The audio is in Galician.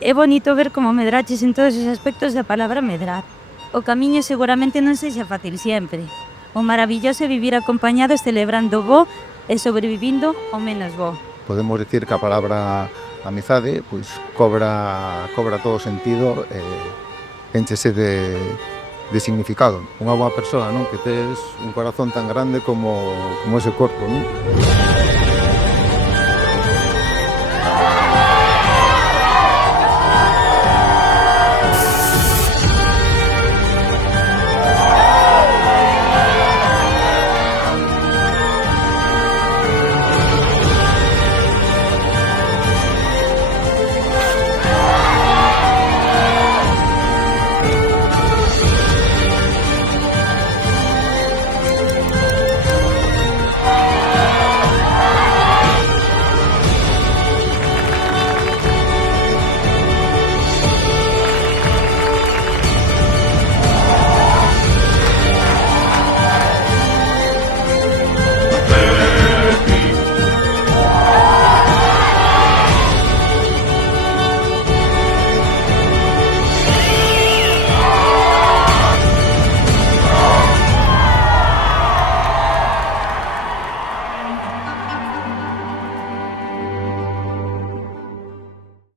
É bonito ver como medraches en todos os aspectos da palabra medrar. O camiño seguramente non sexa fácil sempre. O maravilloso é vivir acompañados celebrando o bo e sobrevivindo o menos bo. Podemos dicir que a palabra amizade pois cobra todo o sentido e énchese de significado. Unha boa persoa, non? Que tes un corazón tan grande como ese corpo, non?